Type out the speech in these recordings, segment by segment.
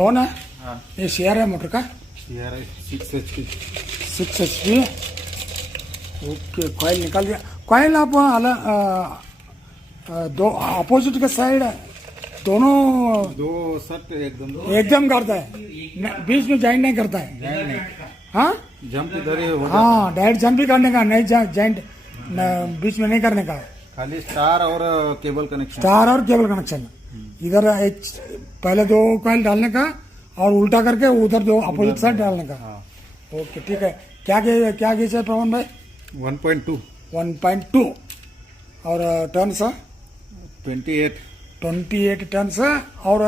पवन है, हाँ ये शेयर है मोटर का, यार 6 HP 6 HP। ओके, कॉइल निकाल दिया। कॉइल आप दो अपोजिट के साइड दोनों 2 शर्ट एकदम एकदम करता है, बीच में ज्वाइंट नहीं करता है। हाँ जंप इधर ही हो जाता हाँ, डायरेक्ट जंप भी करने का, नहीं ज्वाइंट बीच में नहीं करने का। है। खाली स्टार और केबल कनेक्शन। स्टार और केबल कनेक्शन, इधर एक पहले 2 कॉइल डालने का और उल्टा करके उधर 2 अपोजिट साइड डालने का। हाँ ओके ठीक है। क्या गेज है पवन भाई? 1.2 1.2 और टर्न सा 28 टन से और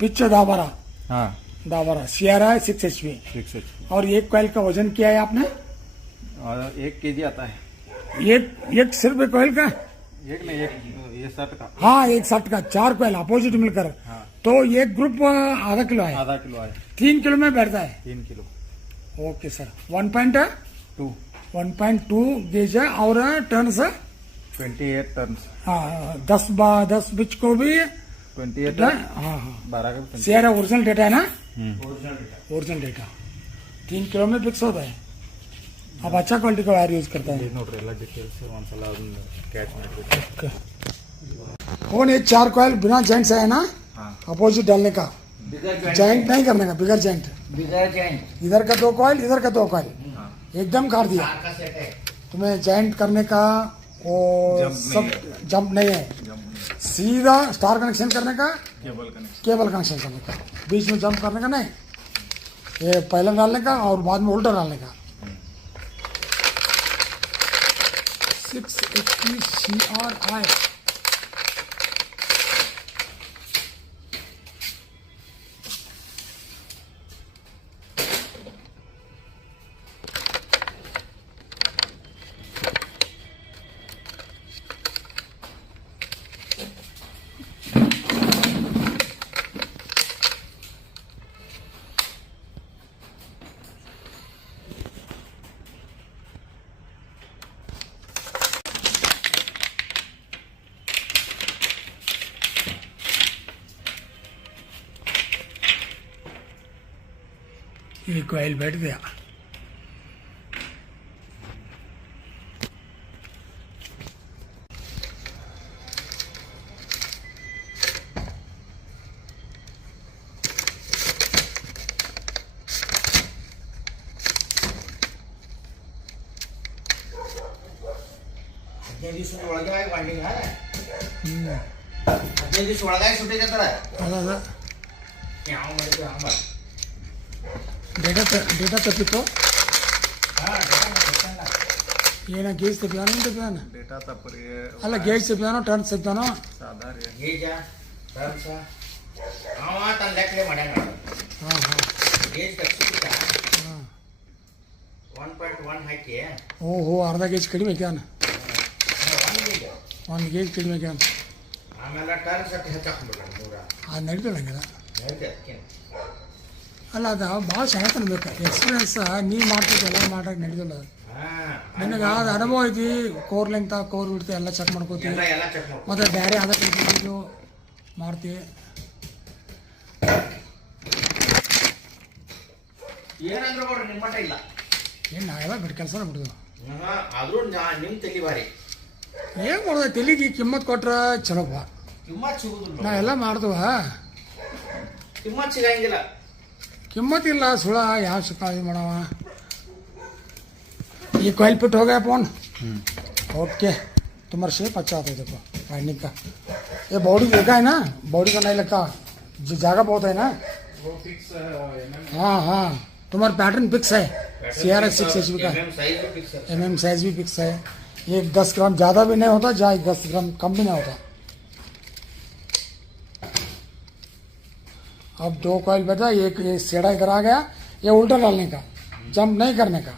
पिच 10-12 हाँ 10-12 CR है 6 HP। 6 HP और एक कॉइल का वजन क्या है आपने? और 1 kg आता है। एक सिर्फ एक कॉइल का? एक नहीं, एक ये शर्ट का हाँ, एक शर्ट का 4 कॉइल अपोजिट मिलकर। हाँ तो एक ग्रुप आधा किलो है, आधा किलो आया 3 किलो में बैठता है। 3 किलो। Okay sir. 1.2 गेज है और टर्न से 28 टन हाँ 10 बिच को भी 28 हाँ हाँ 12 का शेयर है। ओरिजिनल डेटा है ना? हम्म। ओरिजिनल डेटा 3 किलो में फिक्स होता है। अब अच्छा क्वालिटी का वायर यूज करता है। ನೋಡ್ರಿ ಎಲ್ಲ ಡೀಟೇಲ್ಸ್ ಒಂದ್ಸಲ ಅದನ್ನ ಕ್ಯಾಚ್ ಮಾಡ್ಬೇಕು। कौन ये 4 कॉइल बिना जॉइंट से है ना? हाँ अपोजिट डालने का, जॉइंट नहीं करने का, बिगर जॉइंट। इधर का 2 कॉइल, इधर का 2 कॉइल, हाँ एकदम काट दिया। तुम्हें जॉइंट करने का वो सब जंप नहीं है, सीधा स्टार कनेक्शन करने का, केबल कनेक्शन करने का, बीच में जंप करने का नहीं। ये पहले डालने का और बाद में उल्टा डालने का। 6 HP CRI। ये कॉइल बैठ गया। ಒಳಗೆ ವಾಂಡಿಂಗ್ ದಿವಸ ಒಳಗಾಗಿ ಸುಟ್ಟಿರ್ತಾರ ಅದ ಯಾವ ಮಾಡಿದ್ರು ಹಂಗ डेटा तप्पितो ಏನ ಗೇಜ್ ತೆಗಿಯೋಣ ತೆಗಿಯೋಣ ಡೇಟಾ ತಪ್ಪರಿ ಅಲ್ಲ ಗೇಜ್ ತೆಗಿಯೋಣ ಟರ್ನ್ ತೆಗಿಯೋಣ ಸಾಧಾರಣ ಗೇಜ ಟರ್ನ್ಸ ಅವ ತನ್ನ ಲೆಕ್ಕಲೆ ಮಾಡ್ಯಾನ ಹಾಂ ಹಾಂ ಗೇಜ್ ತಪ್ಪಿಸಿದ ಹಾಂ 1.1 ಹಾಕಿ ಓಹೋ ಅರ್ಧ ಗೇಜ್ ಕಡಿಮೆ ಕ್ಯಾನ 1 ಗೇಜ್ 1 ಗೇಜ್ ಕಡಿಮೆ ಕ್ಯಾನ ಆಮೇಲೆ ಟರ್ನ್ಸ್ ಅಟ್ಟು ಹೆಚ್ಚಾಕ್ಬಿಡ್ರಿ ಮೂರ ಅದು ನಡೀತದಂಗಿಲ್ಲ ಹೇಳ್ತೇನೆ ಅಲ್ಲ ಅದು ಭಾಳ ಚೆನ್ನಾಗಿ ಬೇಕು ಎಕ್ಸ್ಪೀರಿಯನ್ಸ್ ನೀ ಮಾಡ್ತಿದ್ದೆಲ್ಲ ಮಾಡಕ್ಕೆ ನಡೀದಿಲ್ಲ ಅದು ನಿನಗೆ ಅದು ಅನುಭವ ಐತಿ ಕೋರ್ ಲೆಂತ ಕೋರ್ ಬಿಡ್ತಿ ಎಲ್ಲ ಚೆಕ್ ಮಾಡ್ಕೋತಿ ಎಲ್ಲ ಚೆಕ್ ಮಾಡ್ಕೊ ಮತ್ತು ಬೇರೆ ಅದಕ್ಕೆ ಇದು ಮಾಡ್ತಿ ಏನಂದ್ರೆ ನೋಡ್ರಿ ನಿಮ್ಮ ಮಟ್ಟ ಇಲ್ಲ ಏನು ನಾವೆಲ್ಲ ಬಿಟ್ಟು ಕೆಲಸ ಬಿಡುದು ಆದ್ರೂ ನಿಮ್ಮ ತಲೆ ಬಾರಿ ಏನು ಮಾಡೋದು ತೆಲಿಗೆ ಕಿಮ್ಮತ್ ಕೊಟ್ರೆ ಚಲೋಪ್ಪ ಕಿಮ್ಮತ್ ಸಿಗುದಿಲ್ಲ ನಾವೆಲ್ಲ ಮಾಡ್ದವ ಕಿಮ್ಮತ್ ಸಿಗಂಗಿಲ್ಲ कीमत ಇಲ್ಲ ಸುಳ ಯಾವ शिकायत ಮಾಡವ ये कॉइल फिट हो गया फोन ओके तुम्हारा शेप अच्छा आता है देखो वाइंडिंग का ये बॉडी देखा है ना बॉडी का नहीं लगा जगह बहुत है ना वो फिक्स हाँ हाँ तुम्हारा पैटर्न फिक्स है CRS 6 HP का साइज भी फिक्स है MM साइज भी फिक्स है ये 10 ग्राम ज़्यादा भी नहीं होता जहाँ 10 ग्राम कम भी नहीं होता अब 2 कॉइल बैठा एक ये सेड़ा इधर आ गया ये उल्टा डालने का जंप नहीं करने का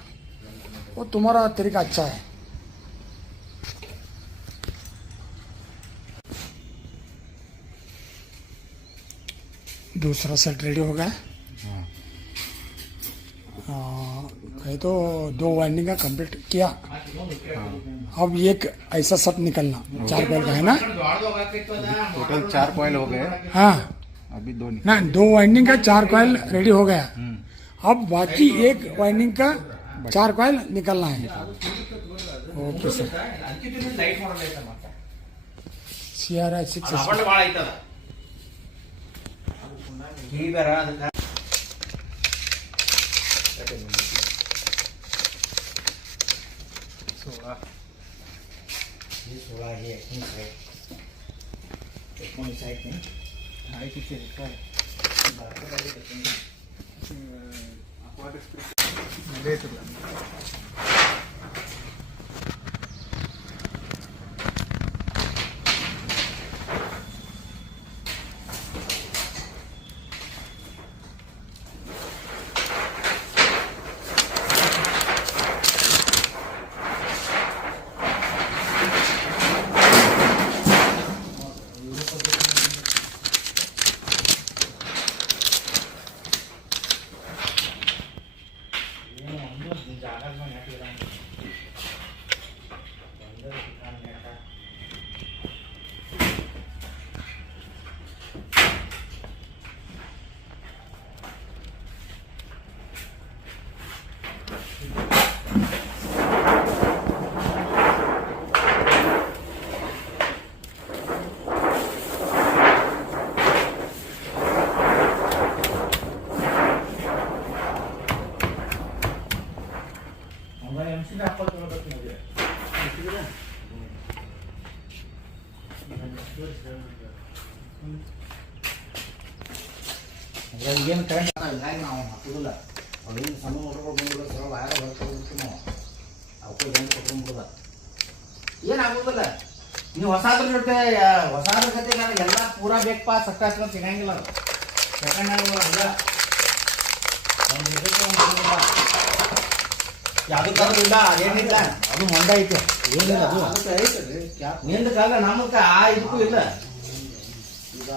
वो तुम्हारा तरीका अच्छा है दूसरा सेट रेडी हो गया कहीं तो 2 वाइंडिंग का कंप्लीट किया अब एक ऐसा सेट निकलना 4 कॉइल का है ना टोटल 4 कॉइल हो गए हाँ अभी दो नहीं ना 2 वाइंडिंग का 4 कॉइल रेडी हो गया, अब बाकी 1 वाइंडिंग का 4 कॉइल निकलना है. Okay sir. ಅದಕ್ಕೆ ನೀವು ಲೈಟ್ ಮಾಡೋದೈತೆ ಮತ್ತೆ CRI 6 ಅಬಂಡ ಭಾಳ ಐತದ ಈ ಬೇರೆ ಅದಕ್ಕೆ ಈ 16 19 ಆಯ್ತು ಏನು ಕರೆಂಟ್ ಹಿಂಗಾಗಿ ನಾವು ಹಾಕೋದಿಲ್ಲ ಅಲ್ಲಿಂದ ಸಣ್ಣ ಮೋಟರ್ಗಳು ಬಂದಿಲ್ಲ ಸರ ವಯರ ಬರ್ಕೊಳ್ಬಿಡ್ತೀವಿ ನಾವು ಅವಕ್ಕೆ ಏನು ಕೊಟ್ಕೊಂಡ್ಬಿಡೋದ ಏನಾಗೋದಿಲ್ಲ ನೀವು ಹೊಸಾದ್ರ ಜೊತೆ ಹೊಸಾದ್ರ ಜೊತೆ ಎಲ್ಲ ಪೂರಾ ಬೇಕಪ್ಪ ಸಕ್ಕ ಸಿಗಂಗಿಲ್ಲ ಅದು ಸೆಕೆಂಡ್ ಹ್ಯಾಂಡ್ ಅಲ್ಲ ಯಾವುದಕ್ಕಾದ್ರೂ ಇಲ್ಲ ಅದೇನಿಲ್ಲ ಅದು ಮೊಂಡ ಐತೆ ಏನಿಲ್ಲ ಅದು ನಿಂದ ಕಾಲ ನಮಗ ಆ ಇದಕ್ಕೂ ಇಲ್ಲ ಈಗ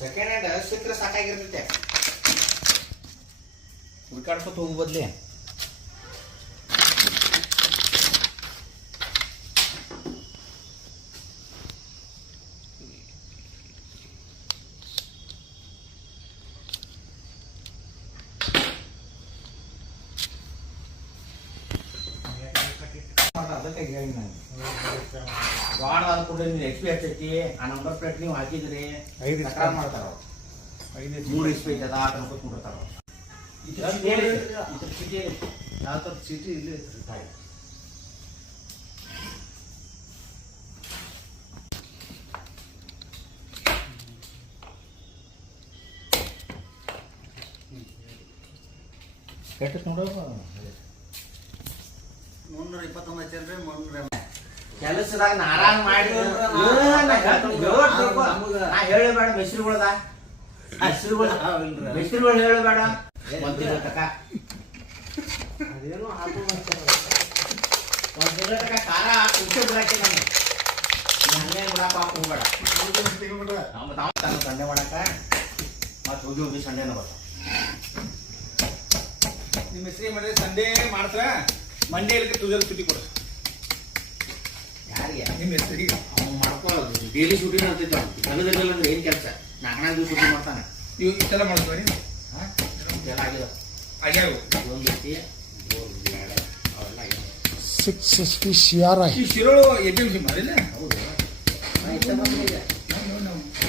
ಸೆಕೆಂಡ್ ಹ್ಯಾಂಡ್ ಸಿಕ್ಕರೆ ಸಾಕಾಗಿರ್ತೈತೆ ಹುಡ್ಕಾಡ್ಕೊತ ಹೋಗು ಬದ್ಲಿ ಅದಕ್ಕೆ ಹೇಳಿ ನಾನು ಗಾಡ್ ಆದ ಕೂಡ ನೀವು ಎಕ್ಸ್ಪಿ ಹಚ್ಚೈತಿ ಆ ನಂಬರ್ ಪ್ಲೇಟ್ ನೀವು ಹಾಕಿದ್ರಿ ಮಾಡ್ತಾರ 3 ಎಕ್ಸ್ಪಿ ಐತದ ಆಟ ಅನ್ಕೊತ್ಬಿಡ್ತಾರ ಯಾವ ಥರ ಚೀಟಿ ಇಲ್ಲಿ ಇರ್ತಾವೆ ಕೆಟ್ಟ ನೋಡೋ 329 ಕೆಲಸದಾಗ ನಾರಾಯಣ ಮಾಡಿ ನಾ ಹೇಳಬೇಡ ಮೆಸ್ರಿಗಳದ ಮೆಸ್ರಿಗಳು ಹೇಳಬೇಡ ಒಂದಿನ ತಕ ಅದೇನು ಒಂದಿನ ತಕ ಖಾರ ಕುಚ್ಚ ಬಿಡಕ್ಕೆ ನಾನು ಹಂಗೆ ಬಿಡಪ್ಪ ಹೋಗ್ಬೇಡ ಸಂಡೆ ಮಾಡಕ್ಕ ಮತ್ತೆ ಹೋಗಿ ಹೋಗಿ ಸಂಡೇನ ಬರ್ತಾವ ನಿಮ್ಮ ಹೆಸರಿಗೆ ಮಾಡಿದ್ರೆ ಸಂಡೇ ಮಾಡ್ತಾರ ಮಂಡೇ ಇಲ್ಲಿಗೆ ತುಜರ್ ಸುಟ್ಟಿ ಕೊಡು ಯಾರಿಗೆ ನಿಮ್ಮ ಹೆಸರಿಗೆ ಅವ್ನು ಮಾಡ್ಕೊಳ್ಳೋದು ಡೈಲಿ ಶೂಟಿಂಗ್ ಅಂತಿದ್ದ ಕನ್ನಡದಲ್ಲಿ ಅಂದ್ರೆ ಏನು ಕೆಲಸ 4 ದಿವಸ ಶೂಟಿಂಗ್ ಮಾಡ್ತಾನೆ ಇವು ಇಷ್ಟೆಲ್ಲ ಮಾಡ್ತೀವಿ ಹಾಂ ಎಲ್ಲ ಆಗಿದೆ ಆಗ್ಯಾವ ಒಂದು ರೀತಿ ಅವೆಲ್ಲ ಆಗ್ಯಾವ 6 SP CRI ಈ ಶಿರೋಳು ಎಜೆನ್ಸಿ ಮಾಡಿಲ್ಲ ಹೌದು ಇಷ್ಟ ಬಂದಿದೆ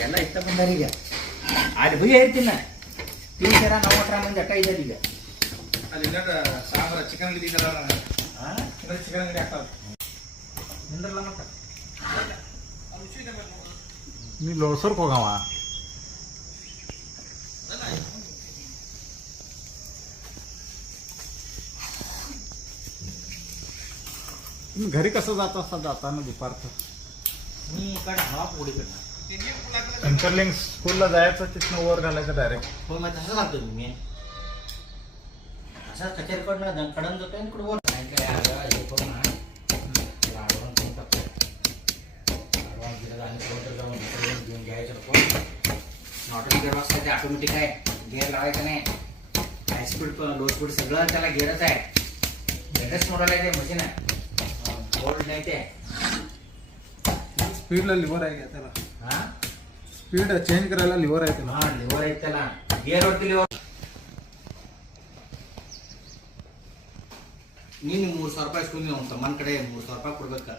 ಎಲ್ಲ ಇಷ್ಟ ಬಂದಾರೀಗ ಅಲ್ಲಿ ಬೈ ಹೇಳ್ತೀನಿ ತೀರ್ಚಾರ ನಾವು ಹತ್ರ ಮಂದಿ ಅಟ್ಟ ಇದ್ದಾರೆ ಈಗ ಅಲ್ಲಿ ಸಾಂಬಾರ ಚಿಕನ್ ಅಂಗಡಿ ಇದೆಲ್ಲ ಹಾಂ ಚಿಕನ್ ಅಂಗಡಿ ಆಗ್ತಾವ ನಿಂದ್ರಲ್ಲ ಮಟ್ಟ ನೀ ಲೋಸರ್ಗೆ ಹೋಗವ घरी कसं जात असतात जाताना दुपारचं मी इकडे हवा पोळी करणार इंटरलिंक स्कूलला जायचं तिथनं वर घालायचं डायरेक्ट हो मग तसं सांगतो मी असं कचेरीकडनं कडन जातो आणि इकडे वर सायंकाळी हे करू ना ॲडव्हान्स करून टाकतो ॲडव्हान्स दिलं आणि कोणतं जाऊन घेऊन घ्यायचं कोण नॉटन गिअरबॉक्स आहे ते ऑटोमॅटिक आहे गिअर लावायचं नाही हाय स्पीड पण लो स्पीड सगळं त्याला गिअरच आहे लेटेस्ट मॉडेल आहे ते मशीन आहे ओल्ड नाही ते स्पीडला लिव्हर आहे का त्याला हा स्पीड चेंज करायला लिव्हर आहे त्याला हा लिव्हर आहे त्याला गिअरवरती लिव्हर ನೀನು 3,000 ರೂಪಾಯಿ ಇಸ್ಕೊಂಡಿ ಅವ್ನು ತಮ್ಮನ ಕಡೆ 3,000 ರೂಪಾಯಿ ಕೊಡ್ಬೇಕ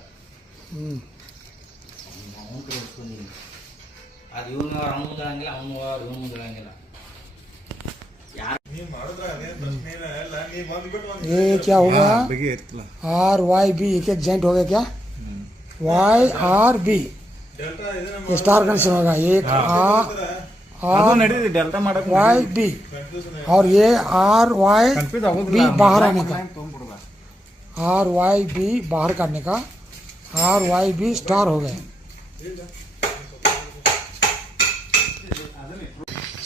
ಅವನ ಕಡೆ ಇಸ್ಕೊಂಡಿ ಅದು ಇವನು ಅವ್ನು ಮುಂದಳಂಗಿಲ್ಲ ಅವನು ಇವನು ಮುಂದಳಂಗಿಲ್ಲ ये क्या हो गया ಬಗ್ಗೆ ಇರ್ತಲ್ಲ आर वाई बी एक एक जॉइंट हो गया क्या Y R B star connection होगा एक ಅದು आर ನಡೀತಿ ಡೆಲ್ಟಾ ಮಾಡಕ್ वाई बी और ये आर वाई ಕನ್ಫ್ಯೂಸ್ बी ಆಗೋದಿಲ್ಲ बाहर आने का ತೊಗೊಂಡ್ಬಿಡುದ आर वाई बी बाहर काटने का आर वाई बी स्टार हो गए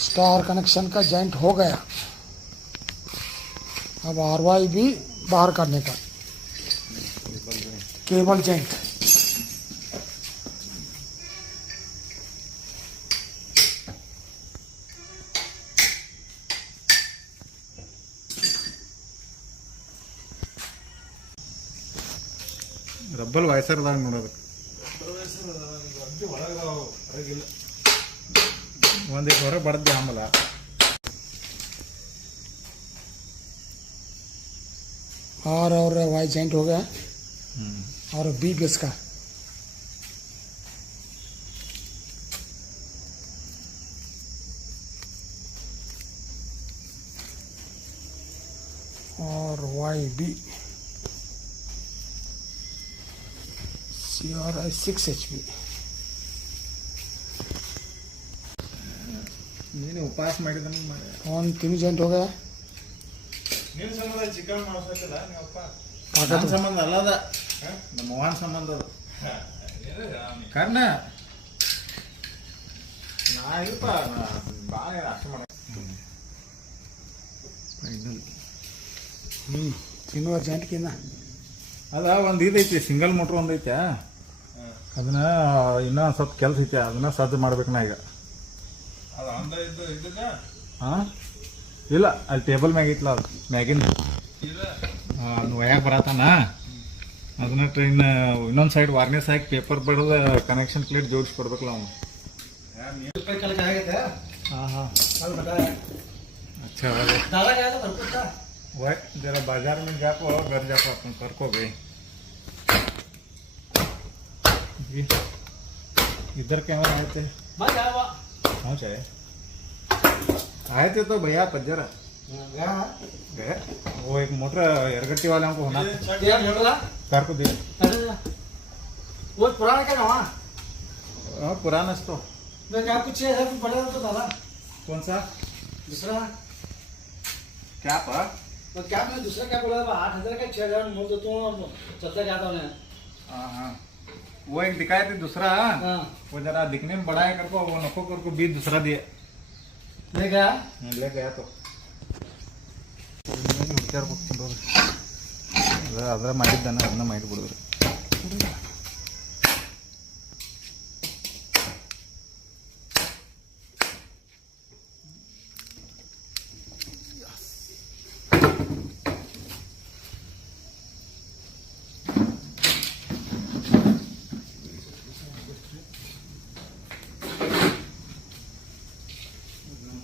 स्टार कनेक्शन का जॉइंट हो गया अब आर वाई बी बाहर काटने का केबल जॉइंट ರಬ್ಬಲ್ ವಯಸ್ಸರದಾಗ ನೋಡೋದಕ್ಕೆ ಒಂದಿಟ್ಟು ಹೊರಗೆ ಬಡ್ದೆ ಆಮೇಲೆ आर और वाई जॉइंट हो गया और बी बेस का और Y B C R I 6 HP ನೀನು ಉಪವಾಸ ಮಾಡಿದ ऑन तीन जॉइंट हो गया ನಿನ್ನ ಸಂಬಂಧ ಚಿಕನ್ ಮಾಡ್ಸಕ್ಕಿಲ್ಲ ನೀವಪ್ಪ ताकत ನನ್ನ ಸಂಬಂಧ ಅಲ್ಲ ಅದ ನಮ್ಮ ಅವ್ವನ ಸಂಬಂಧ ಅದು ಕರ್ಣ ನಾ ಇಲ್ಪ ಭಾಳ ಅಷ್ಟು ಮಾಡ तीनों जॉइंट की ना ಅದ ಒಂದು ಇದೈತಿ ಸಿಂಗಲ್ ಮೋಟ್ರ್ ಒಂದು ಐತೆ ಅದನ್ನ ಇನ್ನೂ ಸ್ವಲ್ಪ ಕೆಲಸ ಐತೆ ಅದನ್ನ ಸಜ್ಜು ಮಾಡ್ಬೇಕು ನಾ ಈಗ ಹಾಂ ಇಲ್ಲ ಅಲ್ಲಿ ಟೇಬಲ್ ಮ್ಯಾಗ ಐತ್ಲ ಅದು ಮ್ಯಾಗಿನ ಅದನ್ನ ಒಯ್ಯಾಕೆ ಬರತ್ತಾನ ಅದನ್ನ ಟ್ರೈನ್ ಇನ್ನೊಂದು ಸೈಡ್ ವಾರ್ನೆಸ್ ಹಾಕಿ ಪೇಪರ್ ಬಡ್ದು ಕನೆಕ್ಷನ್ ಪ್ಲೇಟ್ ಜೋಡಿಸಿ ಕೊಡ್ಬೇಕಲ್ಲ ಅವನು ಹಾಂ ಹಾಂ अच्छा वह जरा बाजार में जाको और घर जाको अपन करको गए इधर कैमरा आए थे हाँ चाहे आए थे तो भैया पज्जर गए वो एक मोटर एरगट्टी वाले हमको होना कार को दे वो पुराना क्या नवा हाँ पुराना तो मैं क्या कुछ है पड़ा तो दादा कौन सा दूसरा क्या पर तो क्या मैं दूसरा क्या बोला था 8,000 का 6,000 मोल देता हूँ चलता जाता हूँ हाँ हाँ वो एक दिखाए थे दूसरा हाँ वो जरा दिखने में बड़ा है करको वो नको करको बीच दूसरा दिए ले गया ले गया तो ಅದರ ಮಾಡಿದ್ದಾನೆ ಅದನ್ನ ಮಾಡಿಬಿಡಿದ್ರು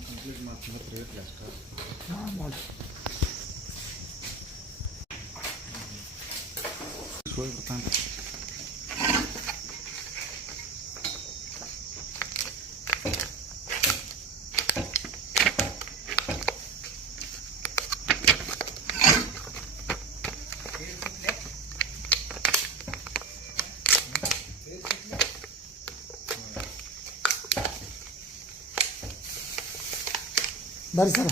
ಕಂಪ್ಲೀಟ್ ಮಾಡ್ತೀನಿ ಅಷ್ಟೇ Soy importante. बरी सर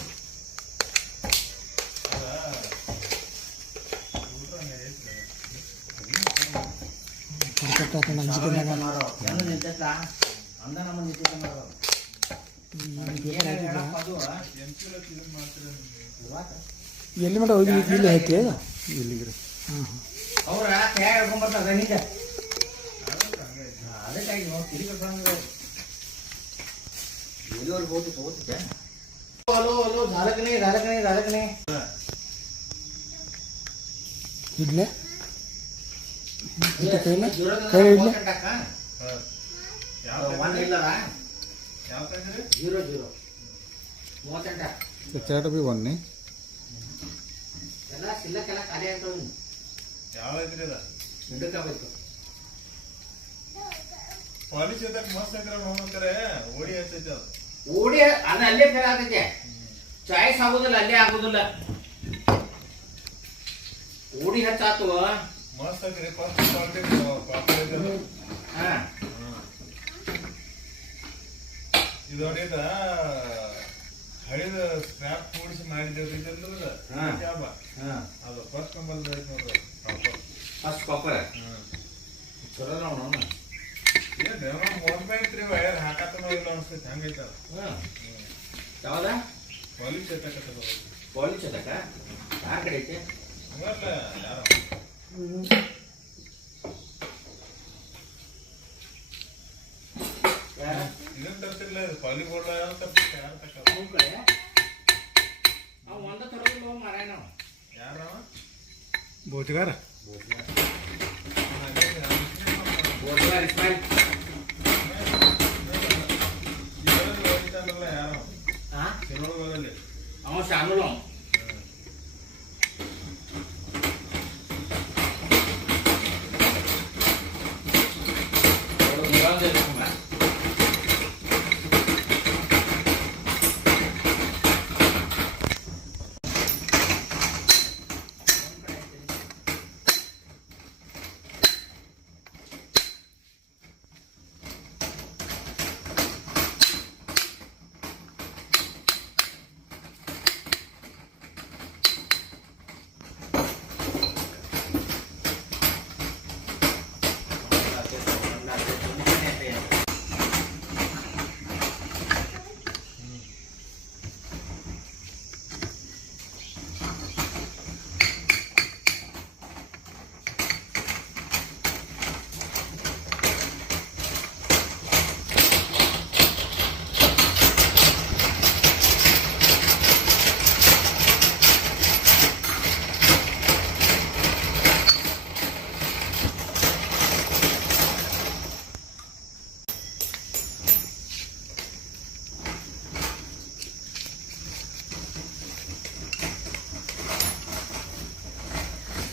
ಎಲ್ಲಿ ಮಟ್ಟ ಹೋಗಿ ಇಲ್ಲಿ ಐತಿ ಇಲ್ಲಿಗ್ರಿ ಅವ್ರ ಕೈ ಹೇಳ್ಕೊಂಬರ್ತಾರ ನಿಂಗೆ ಅದಕ್ಕಾಗಿ ನೋಡಿ डिलिव्हरी होती क्या? हॅलो झालं की नाही इडल्या ये, पहिलं ಜೀರೋ ಕೈ ಇಡ್ಲಿ ಮೂವತ್ತೆಂಟು ಅಕ್ಕ. ಒನ್ ಇಲ್ಲದ? 0 38 ಚಾಟ್ ಬಿ ಒನ್ನಿ ಎಲ್ಲ ಸಿಲ್ಲಕ್ಕೆಲ್ಲ ಖಾಲಿ ಆಗ್ತಾವ. ಯಾವ ಐತ್ರಿ ಅದ ಹಿಂದಕ್ಕಾಗಬೇಕು. ಪಾಲಿಶ್ ಐತಕ್ ಮಸ್ತ್ ಐತ್ರ ನೋಡ್ತಾರೆ ಓಡಿ ಹಚ್ಚೈತಿ ಅದು ಓಡಿ ಅದು ಅಲ್ಲೇ ಫೇಲ್ ಆಗ್ತೈತೆ. ಚಾಯ್ಸ್ ಆಗುದಿಲ್ಲ, ಅಲ್ಲೇ ಆಗುದಿಲ್ಲ. ಓಡಿ ಹೆಚ್ಚಾತು. ಮಸ್ತ್ ಐತ್ರಿ ಫಸ್ಟ್ ಕ್ವಾಲಿಟಿ ಐತಿ ಅದು. ಹಾ ಇದು ನೋಡಿದ ಹಳಿದ ಸ್ಕ್ರಾಪ್ ಕೂಡಿಸಿ ಮಾಡಿದ್ದೇವೆ ಇದೆಲ್ಲದ ಹಾ. ಕ್ಯಾಬ ಹಾ ಅದು ಫಸ್ಟ್ ನಂಬರ್ ಐತಿ ನೋಡ್ರಿ ಪ್ರಾಪರ್. ಫಸ್ಟ್ ಕಾಪರ್ ಚಲೋ ನೋಡು. ಏನ್ ದೇವ್ರ 30 ಐತ್ರಿ ವೈರ್ ಹಾಕತ್ತನೋ ಇಲ್ಲ ಅನ್ಸ್ತೈತಿ ಹಂಗೈತ ಅದು. ಯಾವ್ದ ಪಾಲಿಶ್ ಐತಕತ್ತದ ಪಾಲಿಶ್ ಅದಕ್ಕ ಯಾರ ಕಡೆ ಐತೆ? ಹಂಗಲ್ಲ ಯಾರೋ ಇದನ್ನ ತರ್ತಿರ್ಲ ಇದು ಪಾಲಿಬೋರ್ಡ್ ಯಾರು ತರ್ತಿರ್ತ ಯಾರು ತಕ್ಕ ಅವ್ನ ಕಡೆ ಅವ ಒಂದ ತರೋದಿಲ್ಲ ಮಾರಾಯ ನಾವು. ಯಾರವ ಬೋಟ್ಗಾರ ಬೋರ್ಡ್ಗಾರ್ ಇಸ್ಮಾಯಿಲ್. ಯಾರೋ ಹಾ ಸಿರೋಳದಲ್ಲಿ ಅವ ಶಾನುಲ್ ಅವ.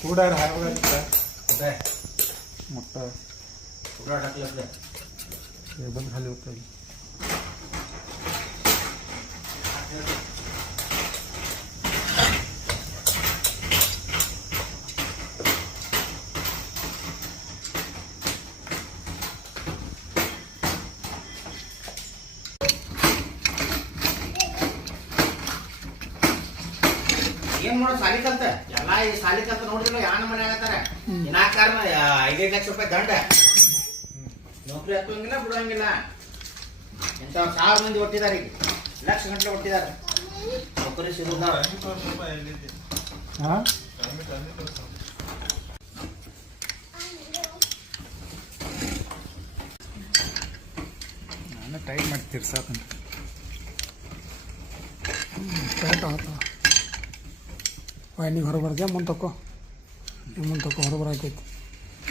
ಕೂಡ ಹಾಕಿ कुठे ಮೊಟ್ಟ कुठं टाकलं ते? ಟೇಬಲ್ ಖಾಲಿ ಹೋಗ್ತದೆ. ಏನ್ ಮಾಡೋ ಸಾಲಿ ಕಲ್ತ ಎಲ್ಲ ಈ ಸಾಲಿ ಕಲ್ತ ನೋಡಿದಿಲ್ಲ ಯಾನ ಮನೆ ಆಗತ್ತಾರ. ಇನ್ನಾಕಾರ 5 ಲಕ್ಷ ರೂಪಾಯಿ ದಂಡ. ನೌಕರಿ ಹತ್ತುವಂಗಿಲ್ಲ ಬಿಡುವಂಗಿಲ್ಲ. ಇಂಥ 1000 ಮಂದಿ ಒಟ್ಟಿದಾರೆ, ಈಗ ಲಕ್ಷ ಗಂಟೆ ಒಟ್ಟಿದಾರೆ. ನೌಕರಿ ಸಿಗುದ ಹಾಂ ನಾನು ಟೈಟ್ ಮಾಡಿ ತಿರ್ಸಾಕಂತ ಕರೆಕ್ಟ್ ಆತ ವೈನಿಗೆ ಹೊರಗೆ ಬರ್ತೀಯ ಮುಂದೆ ತಕೋ ಹೊರಗೆ ಬರಾಕೈತಿ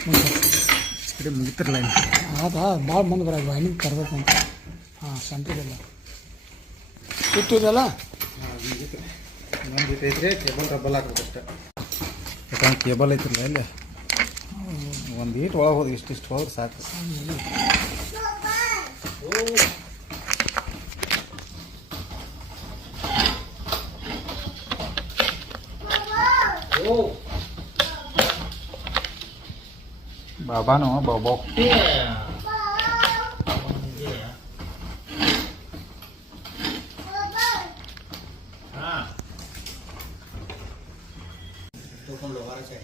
ಮುಂದೆ ಕಡೆ ಮುಗಿತಿರಲ್ಲ ಆತ ಭಾಳ ಮುಂದೆ ಬರಾಕ ವೈನಿಗೆ ಕರ್ಬೇಕು ಅಂತ. ಹಾಂ ಸೆಂಟ್ರಿಗೆಲ್ಲ ಕೂತಿದೆಲ್ಲ ಇನ್ನೊಂದು ಐತ್ರಿ ಕೇಬಲ್ ರಬ್ಬಲ್ ಹಾಕ್ಬೇಕಷ್ಟೆ. ಯಾಕಂದ್ರೆ ಕೇಬಲ್ ಐತಿರಲ್ಲ ಇಲ್ಲಿ ಒಂದು ಈಟ್ ಒಳಗೆ ಹೋಗಿ ಇಷ್ಟಿಷ್ಟು ಹೋದ್ರೆ ಸಾಕು. ಬಾಬಾನು ಬಾಬಾ तोಕೊಂಡು ಹೊರಗೆ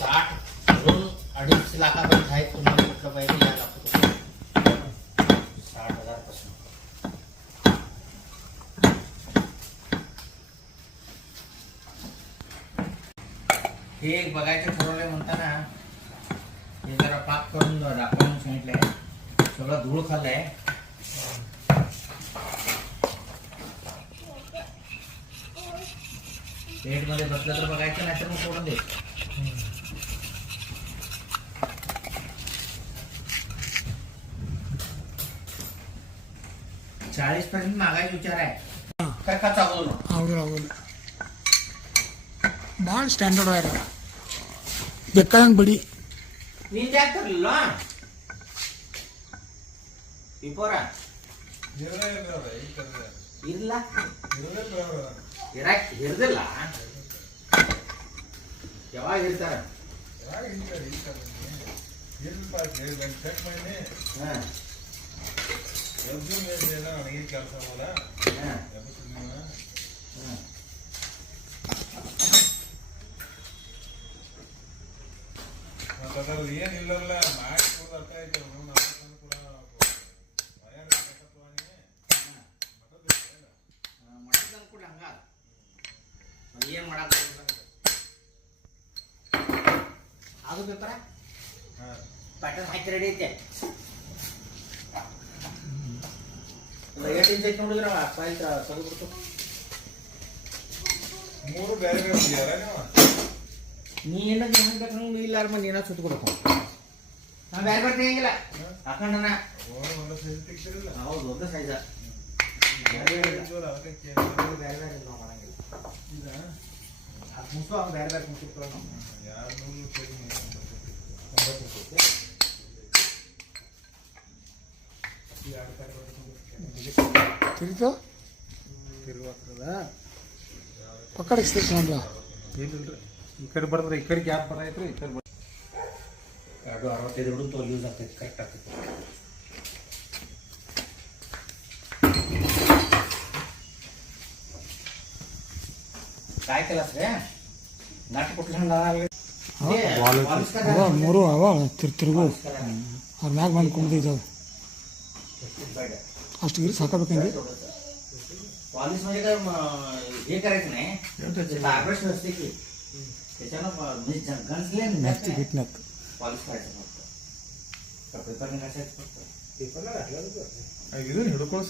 60 रून 2.5 लाखापर्यंत आहे. तुम्हाला कुठलं पाहिजे या लागतो 60,000 पासून. हे एक बघायचं ठरवलंय म्हणताना हे जरा पाक करून दाखवून सांगितलंय. सगळं धूळ खाल्लंय. पेट मध्ये बसलं तर बघायचं, नाही तर मग सोडून दे. $40 मागायचा विचार आहे. काय खर्च आಗೋದು ಆಗೋಲ್ಲ ಭಾಳ ಸ್ಟ್ಯಾಂಡರ್ಡ್ ಆಯ್ತು ಬೇಕಾದಂಗೆ ಬಿಡಿ. ನೀನ್ ಯಾಕೆ ತರ್ಲಿಲ್ಲ ಇಪ್ಪೋರ? ಇಲ್ಲ ಇರಾಕ್ ಹಿಡ್ದಿಲ್ಲ. ಯಾವಾಗ ಇರ್ತಾರ? ನನಗೆ ಕೆಲಸ ಹೋದ ಮತ್ತದ್ರಲ್ಲಿ ಏನಿಲ್ಲಲ್ಲ ಮಾಡಿ ಕೂಡ ಅರ್ಥ ಆಯ್ತು. ಏನ್ ಮಾಡಕ್ ಅದು ಪೇಪರ ಪ್ಯಾಟರ್ನ್ ಹಾಕಿ ರೆಡಿ ಐತೆ. ಏಟ್ ಇಂಚ್ ಐತೆ ನೋಡಿದ್ರ ಫೈಲ್ ತೆಗೆದ್ಬಿಡ್ತು. 3 ಬೇರೆ ಬೇರೆ ಇದೆಯಲ್ಲ ನೀವು? ನೀ ಏನಾದ್ರು ಹೆಂಗ್ ಬೇಕು ನಂಗೆ ಇಲ್ಲ ಮಂದಿ ಏನಾದ್ರು ಸುತ್ತ ಕೊಡಬೇಕು. ನಾ ಬೇರೆ ಬೇರೆ ತೆಗಿಯಂಗಿಲ್ಲ ಹಾಕೊಂಡನ. ಒಂದು ಸೈಜ್ ತೆಗ್ದಿರಲ್ಲ. ಹೌದು ಒಂದು ಸೈಜ ಬೇರೆ ಬೇರೆ ನಾವು ಮಾಡಂಗಿಲ್ಲ. ಅದು ಮುಸು ಅವ್ನು ಬೇರೆ ಬೇರೆ ಮುಗಿಸ್ಕೊಳ್ಳೋ. ತಿರುಗ್ತು ಪಕ್ಕಡೆ ನೋಡ್ರ. ಇಲ್ರಿ ಈ ಕಡೆ ಬರ್ತದೆ, ಈ ಕಡೆ ಗ್ಯಾಪ್ ಬರೈತ್ರಿ, ಈ ಕಡೆ 265 ಹಿಡಿದು ಯೂಸ್ ಆಗ್ತೈತಿ, ಕರೆಕ್ಟ್ ಆಗ್ತೈತಿ. काय केलास रे? नाट कुठला ಅವ ಮೂರು ಅವ ತಿರುಗು ಅದ್ರ ಮ್ಯಾಗ ಬಂದು ಕುಂದಿದ್ದಾವೆ. अष्ट गिरी साकाಬೇಕಂದ್ರೆ पॉलिश म्हणजे काय हे करायचं नाही. आब्रश असते की त्याच्यानं म्हणजे गंजले नक्की घेतण्यात पॉलिश करायचं फक्त. पेपरने घासायचं फक्त. पेपरला घातलं ಇದನ್ನ ಹಿಡ್ಕೊಳ್ಳೋ